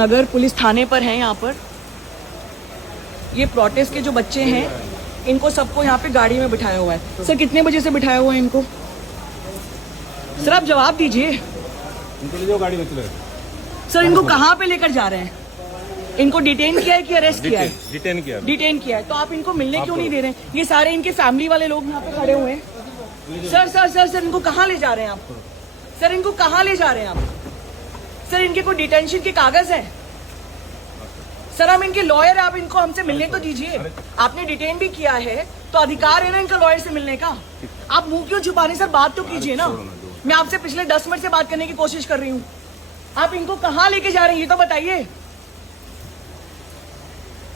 नगर police थाने पर है। यहाँ पर ये प्रोटेस्ट के जो बच्चे हैं इनको सबको यहाँ पे गाड़ी में बिठाया हुआ है। सर कितने बजे से बिठाया हुआ है इनको? सर आप जवाब दीजिए। इनको ले जाओ गाड़ी में चले। सर इनको कहाँ पे लेकर जा रहे हैं? इनको डिटेन किया है कि अरेस्ट किया है? डिटेन किया। डिटेन किया है। तो आप इनको मिलने क्यों नहीं दे रहे हैं? ये सारे इनके फैमिली वाले लोग यहाँ पे खड़े हुए हैं। सर सर सर सर इनको कहाँ ले जा रहे हैं आप? सर इनको कहाँ ले जा रहे हैं आप? सर इनके कोई डिटेंशन के कागज है? सर हम इनके लॉयर है, आप इनको हमसे मिलने तो दीजिए। आपने डिटेन भी किया है तो अधिकार है ना इनका लॉयर से मिलने का। आप मुंह क्यों छुपा रहे हैं? सर बात तो कीजिए ना। मैं आपसे पिछले 10 मिनट से बात करने की कोशिश कर रही हूँ। आप इनको कहाँ लेके जा रहे हैं ये तो बताइए।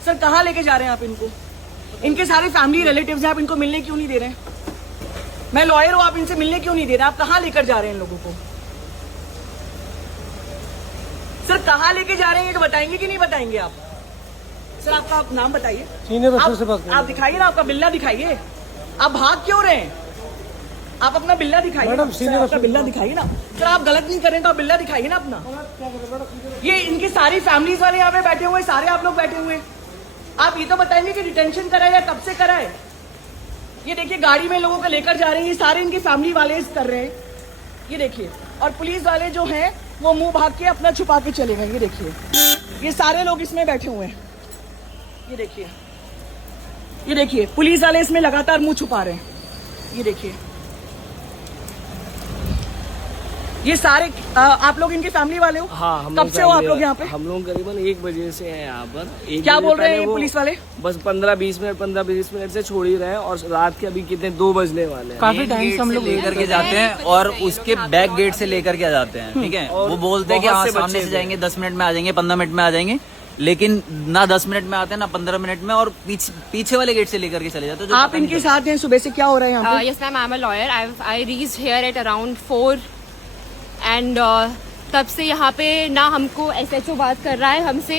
सर कहाँ लेके जा रहे हैं आप इनको? इनके सारे फैमिली रिलेटिव्स हैं, आप इनको मिलने क्यों नहीं दे रहे हैं? मैं लॉयर हूँ, आप इनसे मिलने क्यों नहीं दे रहे? आप कहाँ लेकर जा रहे हैं इन लोगों को? सर कहाँ लेके जा रहे हैं ये तो बताएंगे कि नहीं बताएंगे आप? सर आपका नाम बताइए। आप दिखाइए ना, आपका बिल्ला दिखाइए। आप भाग क्यों रहे हैं? आप अपना बिल्ला दिखाइए। आपका बिल्ला दिखाइए ना। सर आप गलत नहीं कर रहे हैं तो आप बिल्ला दिखाइए ना अपना। ये इनकी सारी फैमिलीज वाले यहाँ पे बैठे हुए, सारे आप लोग बैठे हुए। आप ये तो बताएंगे कि डिटेंशन करा है या कब से करा है? ये देखिए गाड़ी में लोगों को लेकर जा रहे हैं, ये सारे इनकी फैमिली वाले कर रहे हैं। ये देखिए, और पुलिस वाले जो हैं वो मुंह भाग के अपना छुपा के चले गए। ये देखिए, ये सारे लोग इसमें बैठे हुए हैं। ये देखिए, ये देखिए पुलिस वाले इसमें लगातार मुंह छुपा रहे हैं। ये देखिए, ये सारे आप लोग इनके फैमिली वाले हो? हाँ, हम कब से हो आप लोग यहाँ पे? हम लोग करीबन 1 बजे से हैं यहाँ पर। क्या बोल रहे हैं पुलिस वाले? बस 15-20 मिनट से छोड़ ही रहे हैं और रात के अभी कितने 2 बजने वाले हैं। काफी टाइम से हम लोग लेकर के जाते हैं और उसके बैक गेट से लेकर के जाते हैं। ठीक है, वो बोलते हैं कि हाँ सामने से जाएंगे, 10 मिनट में आ जाएंगे, 15 मिनट में आ जाएंगे, लेकिन ना 10 मिनट में आते हैं ना 15 मिनट में, और पीछे वाले गेट से लेकर के चले जाते हैं। आप इनके साथ हैं? सुबह से क्या हो रहा है यहाँ पे? Yes ma'am, I'm a lawyer. I reached here at around 4 and तब से यहाँ पे ना हमको SHO बात कर रहा है हमसे,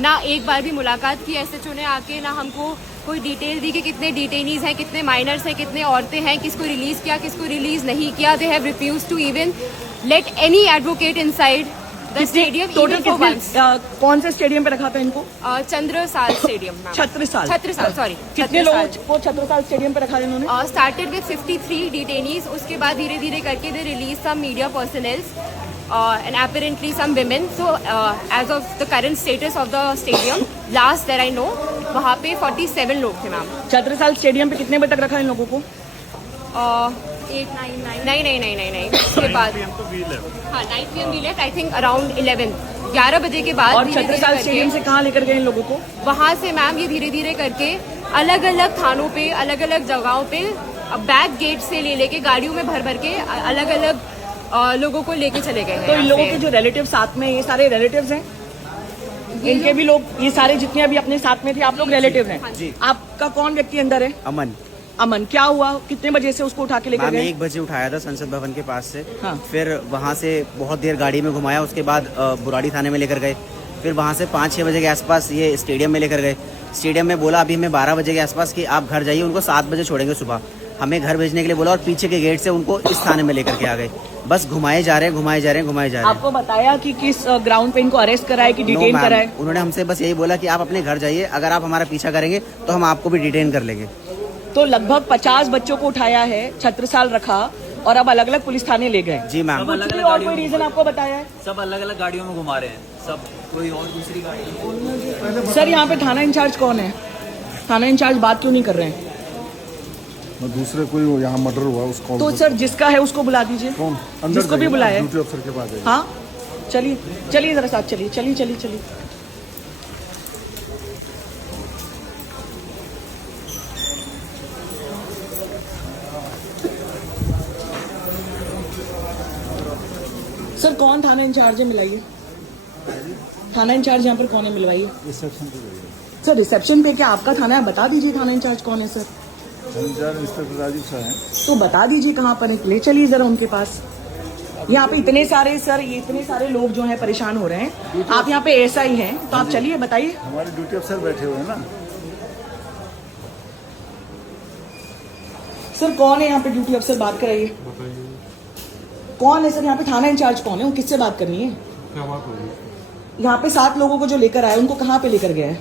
ना एक बार भी मुलाकात की SHO ने आके, ना हमको कोई डिटेल दी कि कितने डिटेनीज हैं, कितने माइनर्स हैं, कितने औरतें हैं, किसको रिलीज किया, किसको रिलीज नहीं किया। They have refused to even let any advocate inside the stadium. कौन से स्टेडियम पे रखा था इनको? चंद्रसाल स्टेडियम। छत्रसाल सॉरी, कितने लोग को छत्रसाल स्टेडियम पे रखा इन्होंने? Started with 53 detainees. उसके बाद धीरे धीरे करके they release some media personals and apparently some women. So as of the current status of the stadium, last that I know, वहाँ पे 47 लोग थे मैम। छत्रसाल स्टेडियम पे कितने बजे तक रखा इन लोगों को? 8, 9, 9। उसके बाद हाँ 9 PM we left, I think around 11 बजे के बाद। और छत्रसाल स्टेडियम से कहाँ लेकर गए इन लोगों को? वहाँ से मैम ये धीरे धीरे करके अलग अलग थानों पे, अलग अलग जगहों पे बैक गेट से लेके गाड़ियों में भर भर के अलग अलग लोगों को लेके चले गए हैं। तो इन लोगों के जो रिलेटिव साथ में, ये सारे रिलेटिव्स हैं? इनके भी लोग, ये सारे जितने अभी अपने साथ में थे, आप लोग रिलेटिव हैं? आपका कौन व्यक्ति अंदर है? अमन। अमन, क्या हुआ? कितने बजे से उसको उठा के लेकर गए? 1 बजे उठाया था संसद भवन के पास से। हाँ। फिर वहाँ से बहुत देर गाड़ी में घुमाया, उसके बाद बुराड़ी थाने में लेकर गए। फिर वहाँ से 5-6 बजे के आसपास ये स्टेडियम में लेकर गए। स्टेडियम में बोला अभी हमें 12 बजे के आसपास कि आप घर जाइए, उनको 7 बजे छोड़ेंगे सुबह। हमें घर भेजने के लिए बोला और पीछे के गेट से उनको इस थाने में लेकर के आ गए। बस घुमाए जा रहे हैं। आपको बताया कि किस ग्राउंड पे इनको अरेस्ट कराए कि डिटेन कराए? उन्होंने हमसे बस यही बोला कि आप अपने घर जाइए, अगर आप हमारा पीछा करेंगे तो हम आपको भी डिटेन कर लेंगे। तो लगभग 50 बच्चों को उठाया है, छत्रसाल रखा और अब अलग अलग पुलिस थाने ले गए। जी मैम। और कोई रीजन आपको बताया है? सब अलग अलग गाड़ियों में घुमा रहे हैं, सब कोई और दूसरी गाड़ी। सर यहाँ पे थाना इंचार्ज कौन है? थाना इंचार्ज बात क्यों नहीं कर रहे हैं? दूसरे कोई यहाँ मर्डर हुआ उसको तो सर जिसका है उसको बुला दीजिए। कौन? जिसको भी बुलाया। ड्यूटी अफसर के पास। हाँ चलिए जरा साथ चलिए। सर कौन थाना इंचार्ज है, मिलाइए। थाना इंचार्ज यहाँ पर कौन है, मिलवाइए। रिसेप्शन पे। सर रिसेप्शन पे क्या आपका थाना है? बता दीजिए थाना इंचार्ज कौन है सर। इंस्पेक्टर राजीव साहब हैं। तो बता दीजिए कहाँ पर है, ले चलिए जरा उनके पास। यहाँ पे इतने सारे लोग जो हैं परेशान हो रहे हैं। आप यहाँ पे SI हैं तो आप चलिए बताइए। हमारे ड्यूटी अफसर बैठे हुए हैं ना। सर कौन है यहाँ पे ड्यूटी अफसर? बात कराइए। कौन है सर यहाँ पे? थाना इंचार्ज कौन है? वो किससे बात करनी है? क्या बात हो रही है? यहाँ पे 7 लोगों को जो लेकर आया उनको कहाँ पे लेकर गया है?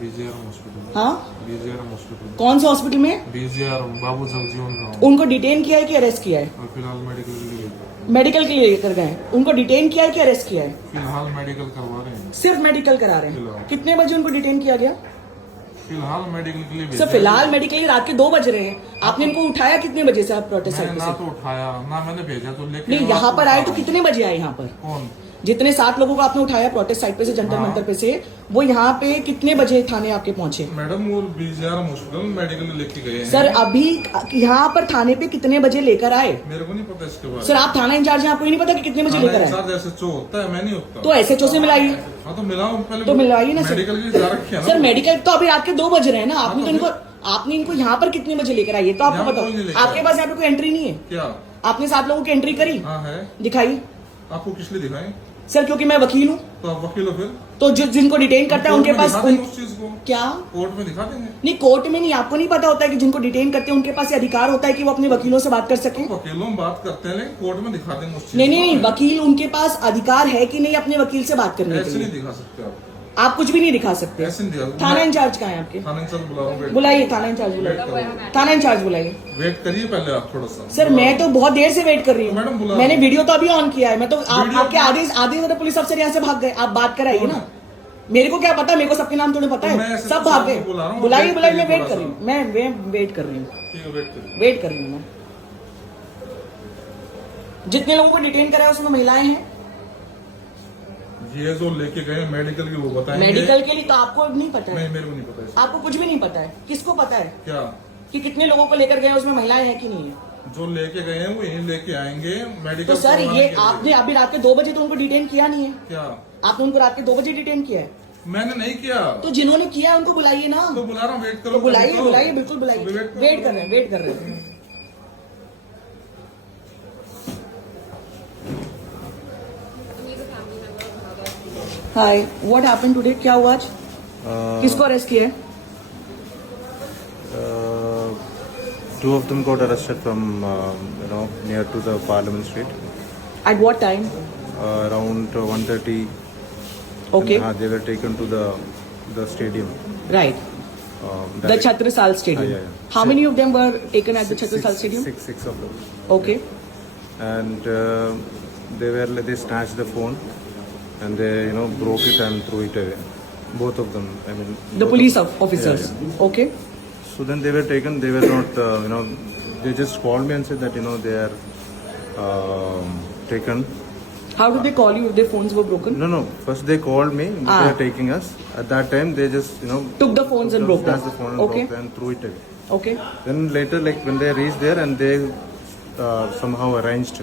बीजेआरएम हॉस्पिटल। हाँ, बीजेआरएम हॉस्पिटल। कौन से हॉस्पिटल में? बीजेआरएम बाबू जगजीवन राम। उनको डिटेन किया है कि अरेस्ट किया है? और फिलहाल मेडिकल के लिए मेडिकल के लिए लेकर गए हैं। उनको डिटेन किया है कि अरेस्ट किया है? फिलहाल मेडिकल करवा रहे हैं। सिर्फ मेडिकल करा रहे हैं। फिलहाल। कितने बजे उनको डिटेन किया गया? फिलहाल मेडिकल के लिए सर भेजा है। फिलहाल मेडिकल रात के 2 बज रहे हैं। आपने इनको उठाया कितने बजे से? आप प्रोटेस्ट मैंने साइड ना से तो उठाया ना मैंने भेजा तो लेके नहीं, यहाँ पर आए तो कितने बजे आए? यहाँ पर कौन? जितने 7 लोगों को आपने उठाया प्रोटेस्ट साइड पे से, जंतर मंतर पे से, वो यहाँ पे कितने बजे थाने आपके पहुंचे? मैडम वो बीजेआरएम हॉस्पिटल मेडिकल लेके गए हैं। सर अभी यहाँ पर थाने पे कितने बजे लेकर आए? मेरे को नहीं पता इसके बारे में। सर आप थाना इंचार्ज हैं, आपको ये नहीं पता कि कितने बजे लेकर आए? साथ ऐसे चो होता है, मैं नहीं होता। तो एसएचओ से मिलाइए। हाँ तो मिलाओ पहले। तो मिलवाइए ना सर। मेडिकल की जा रखी है ना। सर मेडिकल तो अभी रात के 2 बज रहे हैं ना। आपने इनको यहाँ पर कितने बजे लेकर आइए तो आपको यहाँ कोई नहीं बताओ। लेकर आपके पास यहाँ पे कोई एंट्री नहीं है? क्या आपने 7 लोगों की एंट्री करी? हाँ है। दिखाइए। आपको किस लिए दिखाएं? सर क्योंकि मैं वकील हूँ। तो आप वकील हो फिर? तो जिनको डिटेन करता है उनके पास उस चीज को क्या? कोर्ट में दिखा देंगे। नहीं, कोर्ट में नहीं। आपको नहीं पता होता है कि जिनको डिटेन करते हैं उनके पास ये अधिकार होता है कि वो अपने वकीलों से बात कर सकें? वकीलों में बात करते हैं लेकिन कोर्ट में दिखा देंगे उस चीज नहीं को। नहीं, वकील उनके पास अधिकार है कि नहीं अपने वकील से बात करने के ऐसे नहीं लिए? दिखा सकते आप। आप कुछ भी नहीं दिखा सकते। ऐसे नहीं दिखा। थाना इंचार्ज कहाँ है आपके? थाना इंचार्ज बुला रहा हूँ। बुलाइए थाना इंचार्ज, बुलाइए थाना इंचार्ज बुलाइए। वेट करिए पहले आप थोड़ा सा। सर मैं तो बहुत देर से वेट कर रही मैडम हूँ। बुला मैंने रहा वीडियो तो अभी ऑन किया है। मैं तो वीडियो- आपके आधे पुलिस अफसर यहाँ से भाग गए। आप बात कराइए ना। मेरे को क्या पता? मेरे को सबके नाम थोड़े पता तो मैं है। ऐसे सब तो भाग सबको गए। बुला रहा हूँ। बुलाइए बुलाइए, मैं वेट वेट कर रही हूँ। मैं वेट कर रही हूँ। ठीक है वेट करिए। वेट कर रही हूँ मैं। जितने लोगों को डिटेन करा है उसमें महिलाएं हैं। ये जो लेके गए मेडिकल की वो बताएंगे। मेडिकल के लिए तो आपको नहीं पता नहीं है। मेरे को नहीं पता इसका। आपको कुछ भी नहीं पता है। किसको पता है क्या? कि कितने लोगों को लेकर गए उसमें महिलाएं हैं कि नहीं है? जो लेके गए हैं वो यही लेके आएंगे मेडिकल। तो सर करवाने ये के लिए। आपने अभी रात के 2 बजे तो उनको डिटेन किया नहीं है? क्या? आपने उनको रात के 2 बजे डिटेन किया है? मैंने नहीं किया। तो जिन्होंने किया उनको बुलाइए ना। तो बुला रहा हूँ वेट करो। तो बुलाइए तो बुलाइए, बिल्कुल बुलाइए। तो वेट कर रहे हैं, वेट कर रहे हैं। हाय, व्हाट हैपेंड टुडे? क्या हुआ आज? किसको अरेस्ट किया है? Two of them got arrested from, near to the Parliament Street, At what time? around 1:30. Okay, And, they were taken to the stadium. right. The direct- Chhatrasal Stadium. yeah. How many of them were taken at the Six- Chhatrasal six- Stadium? Six of them. Okay. And they snatched the phone and they broke it and threw it away. Both of them. I mean. The both police of- officers. Yeah. Okay. So then they were taken. They were not. They just called me and said that they are taken. How did they call you if their phones were broken? No. First they called me. They Ah. are taking us. At that time they just Took the phones and broke them. snatched the phone and Okay. broke them and threw it away. Okay. Then later, like when they reached there and they somehow arranged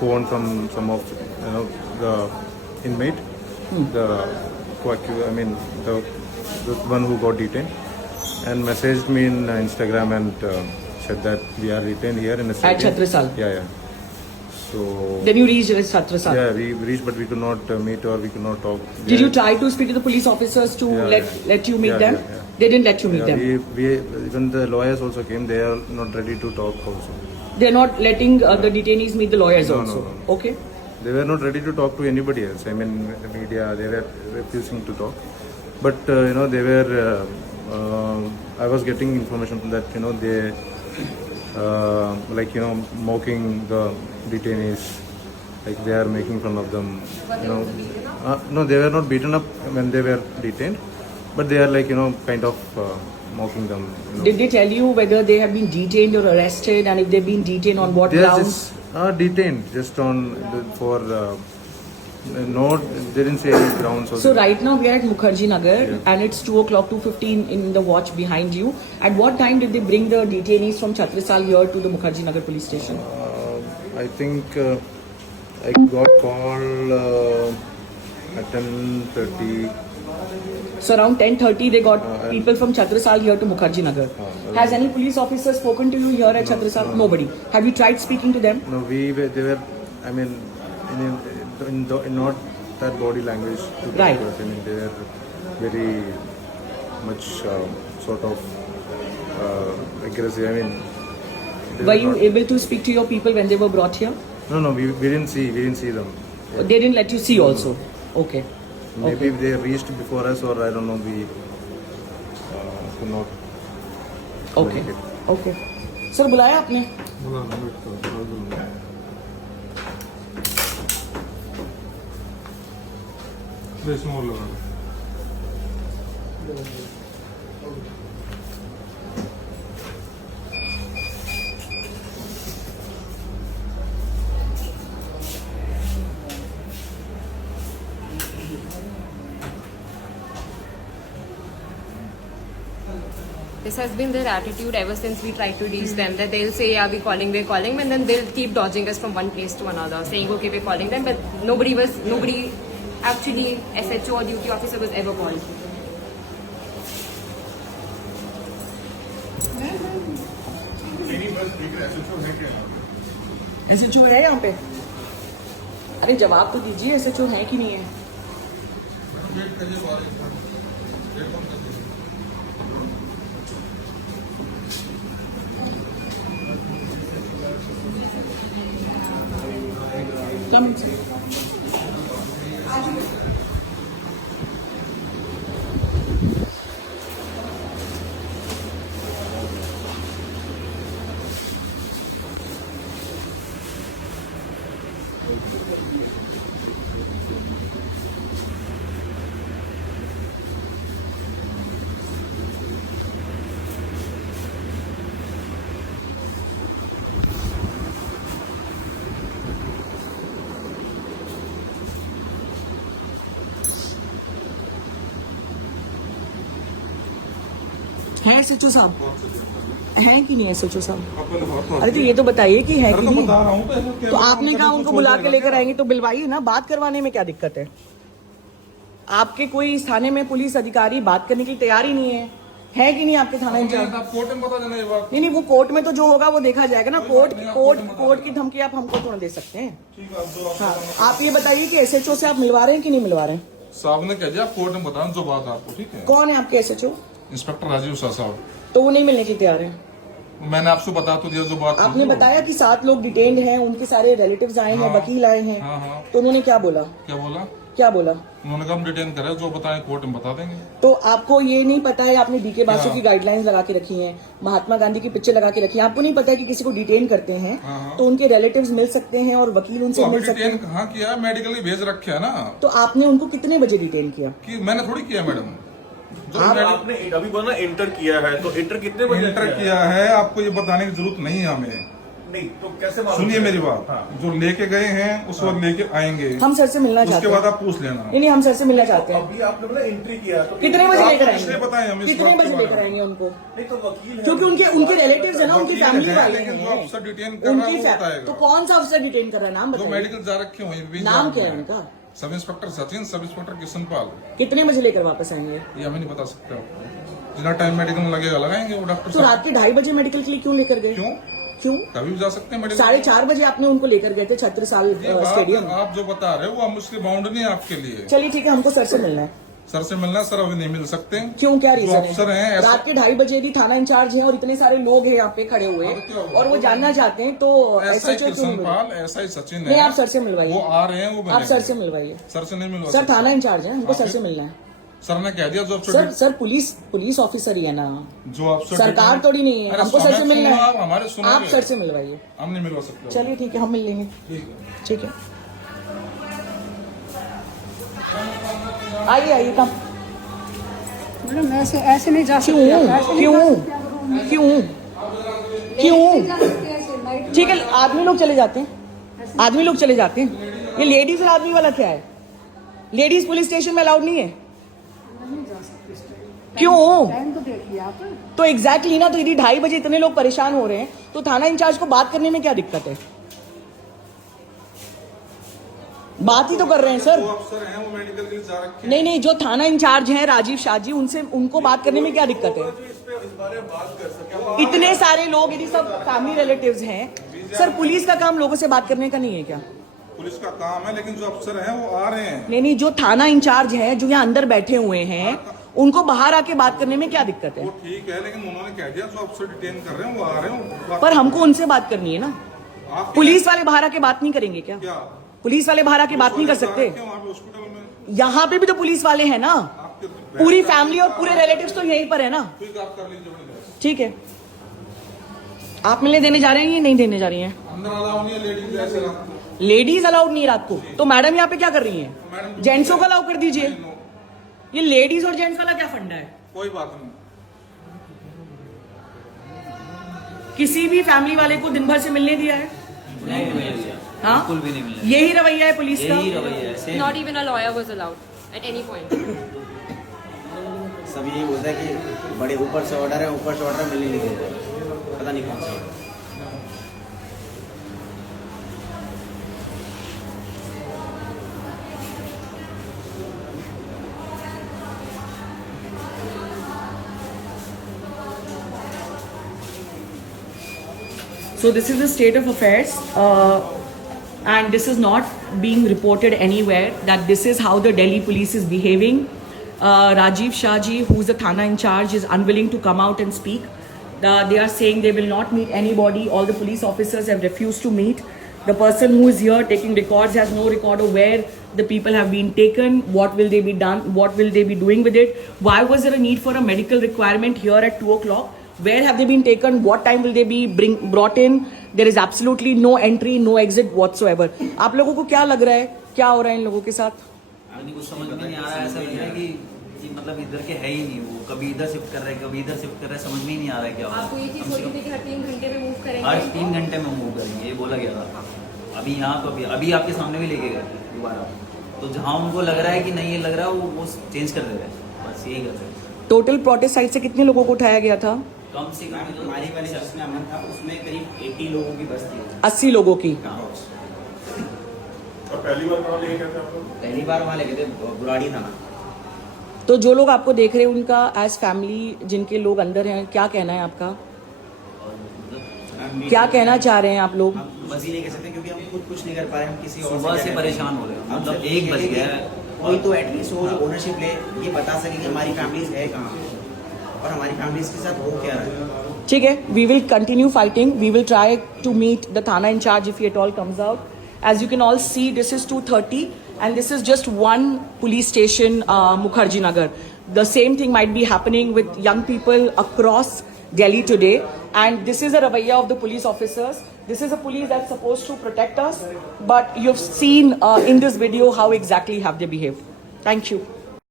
phone from some of the inmate, the one who got detained, and messaged me in Instagram and said that we are detained here in a stadium. Chhatrasal? Yeah. So Then you reached Chhatrasal. yeah, we reached, but we could not meet or we could not talk. Did you try to speak to the police officers to Yeah, let you meet Yeah, them? yeah. They didn't let you meet Yeah, them. we even the lawyers also came. They are not ready to talk also. They're not letting the detainees meet the lawyers No, also. no. Okay. They were not ready to talk to anybody else. I mean, the media, they were refusing to talk. But, they were, I was getting information that, they, mocking the detainees, like they are making fun of them. No, they were not beaten up when they were detained, but they are kind of mocking them. Did they tell you whether they have been detained or arrested, and if they've been detained on what They are grounds? just detained just for they didn't say any grounds. So right now we are at Mukherjee Nagar, Yeah. and it's 2:02:15 in the watch behind you. At what time did they bring the detainees from Chhatrasal here to the Mukherjee Nagar police station? I think I got call at 10:30. So around 10:30 they got and- people from Chhatrasal here to Mukherjee Nagar. Has any police officer spoken to you here at Chhatrasal? Nobody. Have you tried speaking to them? No, they were. I mean, in not that body language. To Right. talk to us. I mean, they were very much sort of aggressive. I mean, they Were you not- able to speak to your people when they were brought here? No, we didn't see them. They didn't let you see also. Okay. Maybe they reached before us, or I don't know. We could not. Okay okay sir बुलाया आपने? बुला लो, wait करो, थोड़ा दूर। इसमें और लगा लो। This has been their attitude ever since we tried to reach them, that they'll say, yeah, we're calling, and then they'll keep dodging us from one place to another, saying, okay, we're calling them, but nobody actually, SHO or duty officer was ever called. SHO है यहाँ पे? अरे जवाब तो दीजिए, SHO है कि नहीं है? वेट करिए, वेट बंद कर दीजिए। कम है SHO साहब? है कि नहीं SHO साहब? अरे तो ये तो बताइए कि है कि नहीं? बता रहा हूँ तो आपने कहा उनको बुला के लेकर आएंगे तो बुलवाइए ना, बात करवाने में क्या दिक्कत है? आपके कोई इस थाने में पुलिस अधिकारी बात करने के लिए तैयार ही नहीं है कि नहीं आपके थाना इंचार्ज? आप कोर्ट में बता देना ये बात। नहीं, वो कोर्ट में तो जो होगा वो देखा जाएगा ना। कोर्ट की धमकी आप हमको थोड़ा दे सकते हैं। ठीक है, जो हाँ, आप ये बताइए कि SHO से आप मिलवा रहे हैं कि नहीं मिलवा रहे हैं? साहब ने कह दिया, आप कोर्ट में बताना जो बात आपको। ठीक है, कौन है आपके SHO? इंस्पेक्टर राजीव शाह साहब। तो वो नहीं मिलने के लिए तैयार है? मैंने आपसे बता तो दिया जो बात। आपने बताया कि 7 लोग डिटेन्ड हैं, उनके सारे रिलेटिव्स आए हैं, वकील आए हैं। हाँ। तो उन्होंने क्या बोला? क्या बोला? उन्होंने कहा हम डिटेन करें, जो बताएं कोर्ट में बता देंगे। तो आपको ये नहीं पता है, आपने DK बासु की गाइडलाइंस लगा के रखी हैं, महात्मा गांधी की पिक्चर लगा के रखी है, आपको नहीं पता है कि किसी को डिटेन करते हैं तो उनके रिलेटिव्स मिल सकते हैं और वकील उनसे मिल सकते हैं? कहाँ किया, मेडिकली भेज रखे है ना। तो आपने उनको कितने बजे डिटेन किया? कि मैंने थोड़ी किया मैडम। आपने अभी बोला इंटर किया है, तो इंटर कितने बजे इंटर किया है? आपको ये बताने की जरूरत नहीं है हमें। नहीं तो कैसे सुनिए मेरी बात। जो लेके गए हैं उस वक्त लेके आएंगे। हम सर से मिलना चाहते हैं। उसके बाद आप पूछ लेना। नहीं, हम सर से मिलना चाहते हैं। अभी आपने बोला एंट्री किया, तो कितने बजे लेकर आएंगे? बताएं हम कितने बजे लेकर आएंगे उनको? नहीं तो वकील है, क्योंकि उनके रिलेटिव्स है ना, उनकी फैमिली वाले लेकिन जो हैं। अफसर डिटेन कर रहा है वो बताएगा। तो कौन सा अफसर डिटेन कर रहा है, नाम जो बताइए। मेडिकल जा रखे हुए, नाम क्या है उनका? Sub inspector Sachin, sub inspector Kishanpal. कितने बजे लेकर वापस आएंगे? ये हमें नहीं बता सकते आपको। जितना टाइम मेडिकल में लगेगा लगाएंगे वो डॉक्टर तो रात के 2:30 बजे मेडिकल के लिए क्यों लेकर गए? क्यों? कभी भी जा सकते हैं मेडिकल। 4:30 बजे आपने उनको लेकर गए थे छत्रसाल स्टेडियम। आप जो बता रहे हो वो हम उसके बाउंड नहीं है आपके लिए। चलिए ठीक है, हमको सर से मिलना है। सर से मिलना, सर अभी नहीं मिल सकते। क्यों, क्या रीजन है? अफसर हैं रात के 2:30 बजे भी थाना इंचार्ज हैं और इतने सारे लोग हैं यहाँ पे खड़े हुए और वो जानना चाहते हैं, तो ऐसा SHO क्यों नहीं मिल रहा? ऐसा ही सचिन नहीं, है। आप सर से मिलवाइए। वो आ रहे हैं, वो आप सर से मिलवाइए। सर से नहीं मिलवा सर थाना इंचार्ज है, हमको सर से मिलना है। सर ने कह दिया जो सर पुलिस ऑफिसर ही है ना, जो अफसर सरकार थोड़ी नहीं है। हमको सर से मिलना है, हमारे आप सर से मिलवाइए। हम नहीं मिलवा सकते। चलिए ठीक है, हम मिल लेंगे। ठीक है, आइए कम। मैडम ऐसे नहीं जा सकते। क्यों? ठीक है, आदमी लोग चले जाते हैं। ये लेडीज और आदमी वाला क्या है? लेडीज पुलिस स्टेशन में अलाउड नहीं है? क्यों? टाइम तो देखिए आप। तो एग्जैक्टली ना, तो यदि 2:30 बजे इतने लोग परेशान हो रहे हैं तो थाना इंचार्ज को बात करने में क्या दिक्कत है? बात ही तो कर रहे हैं सर। अफसर हैं वो मेडिकल के लिए जा रखे हैं। नहीं, जो थाना इंचार्ज हैं राजीव शाह जी, उनको बात करने में क्या दिक्कत है? इस बारे में बात कर सके। इतने सारे लोग, यदि सब फैमिली रिलेटिव्स हैं, सर पुलिस का काम लोगों से बात करने का नहीं है क्या? पुलिस का काम है, लेकिन जो अफसर हैं वो आ रहे हैं। नहीं, जो थाना इंचार्ज हैं, जो यहाँ अंदर बैठे हुए हैं, उनको बाहर आके बात करने में क्या दिक्कत है? वो ठीक है, लेकिन उन्होंने कह दिया जो अफसर डिटेन कर रहे हैं वो आ रहे हैं। पर हमको उनसे बात करनी है ना। पुलिस वाले बाहर आके बात नहीं करेंगे क्या? पुलिस वाले बाहर आके बात नहीं कर सकते? हॉस्पिटल में यहाँ पे भी तो पुलिस वाले हैं ना, पूरी फैमिली और पूरे रिलेटिव्स तो यहीं पर है ना। ठीक है, आप मिलने देने जा रहे हैं या नहीं देने जा रही हैं? अंदर अलाउ नहीं है लेडीज ऐसे रात को। लेडीज अलाउड नहीं है रात को, तो मैडम यहाँ पे क्या कर रही हैं? जेंट्सों को अलाउ कर दीजिए। ये लेडीज और जेंट्स वाला क्या फंडा है? कोई बात नहीं। किसी भी फैमिली वाले को दिन भर से मिलने दिया है? नहीं भैया, हाँ, बिल्कुल भी नहीं मिला। यही रवैया है पुलिस का। यही रवैया है, same। Not even a lawyer was allowed at any point. सब यही बोलता है कि बड़े ऊपर से ऑर्डर है, ऊपर से ऑर्डर मिलने नहीं दे रहे, पता नहीं कौन सा। So this is the state of affairs, and this is not being reported anywhere that this is how the Delhi police is behaving. Rajiv Shahji, who's the Thana in charge, is unwilling to come out and speak. They are saying they will not meet anybody. All the police officers have refused to meet. The person who is here taking records has no record of where the people have been taken, what will they be done, what will they be doing with it, why was there a need for a medical requirement here at 2 o'clock? Where have they been taken? What time will they be brought in? There is absolutely no entry, no exit whatsoever. आप लोगों को क्या लग रहा है, क्या हो रहा है इन लोगों के साथ? मुझे कुछ समझ में नहीं आ रहा है। ऐसा लग रहा है कि मतलब इधर के है ही नहीं, वो कभी इधर शिफ्ट कर रहे हैं, कभी इधर शिफ्ट कर रहे हैं, समझ में ही नहीं आ रहा है क्या हो रहा है। आपको ये चीज बोली थी कि हर 3 घंटे में मूव करेंगे। हर 3 घंटे में मूव करेंगे, ये बोला गया था। अभी यहाँ तो अभी आपके सामने भी लेके गए दोबारा, तो जहाँ उनको लग रहा है कि नहीं ये लग रहा है वो चेंज कर दे रहे हैं, बस यही कर रहे हैं। टोटल प्रोटेस्ट साइड से कितने लोगों को उठाया गया था? कम से कम हमारी वाली जिसमें अमन था उसमें करीब 80 लोगों की बस थी। 80 लोगों की। और पहली बार कहाँ लेके गए थे आप लोग? पहली बार वहाँ लेके थे बुराड़ी थाना। तो जो लोग आपको देख रहे हैं उनका एज फैमिली, जिनके लोग अंदर हैं, क्या कहना है आपका? क्या कहना चाह रहे हैं आप लोग? हम बस ही नहीं कह सकते क्योंकि हम खुद कुछ नहीं कर पा रहे, हम किसी और सुबह से परेशान हो रहे हैं, मतलब 1 बज गया है। कोई तो एटलीस्ट हो जो ओनरशिप ले, ये बता सके कि हमारी फैमिलीज है कहाँ और हमारी फैमिलीज के साथ हो क्या रहा है। ठीक है, we will continue fighting. We will try to meet the Thana in charge if he at all comes out. As you can all see, this is 2:30 and this is just one police station, Mukherjee Nagar. The same thing might be happening with young people across Delhi today, and this is a ravaiya of the police officers. This is a police that's supposed to protect us, but you've seen in this video how exactly have they behaved. Thank you.